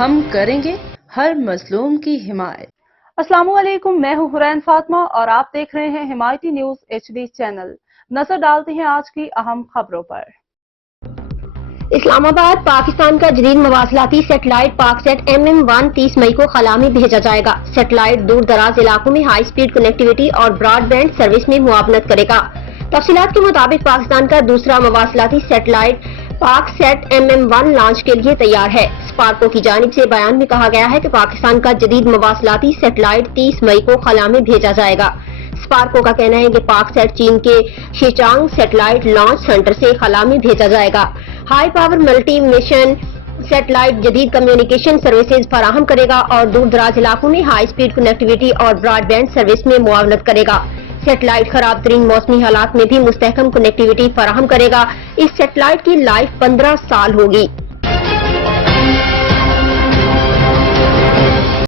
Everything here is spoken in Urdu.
ہم کریں گے ہر مظلوم کی حمایت۔ السلام علیکم، میں ہوں حرین فاطمہ اور آپ دیکھ رہے ہیں حمایتی نیوز HD چینل۔ نظر ڈالتے ہیں آج کی اہم خبروں پر۔ اسلام آباد پاکستان کا جدید مواصلاتی سیٹلائٹ پاک سیٹ MM1 30 مئی کو خلا میں بھیجا جائے گا۔ سیٹلائٹ دور دراز علاقوں میں ہائی سپیڈ کنیکٹیویٹی اور براڈ بینڈ سروس میں معاونت کرے گا۔ تفصیلات کے مطابق پاکستان کا دوسرا مواصلاتی سیٹلائٹ پاک سیٹ MM1 لانچ کے لیے تیار ہے۔ سپارکو کی جانب سے بیان میں کہا گیا ہے کہ پاکستان کا جدید مواصلاتی سیٹلائٹ 30 مئی کو خلا میں بھیجا جائے گا۔ سپارکو کا کہنا ہے کہ پاک سیٹ چین کے شیچانگ سیٹلائٹ لانچ سینٹر سے خلا میں بھیجا جائے گا۔ High power multi mission satellite جدید کمیونیکیشن سروسز فراہم کرے گا اور دور دراز علاقوں میں ہائی سپیڈ کنیکٹیویٹی اور براڈ بینڈ سروس میں معاونت کرے گا۔ سیٹلائٹ خراب ترین موسمی حالات میں بھی مستحکم کنیکٹیویٹی فراہم کرے گا۔ اس سیٹلائٹ کی لائف 15 سال ہوگی۔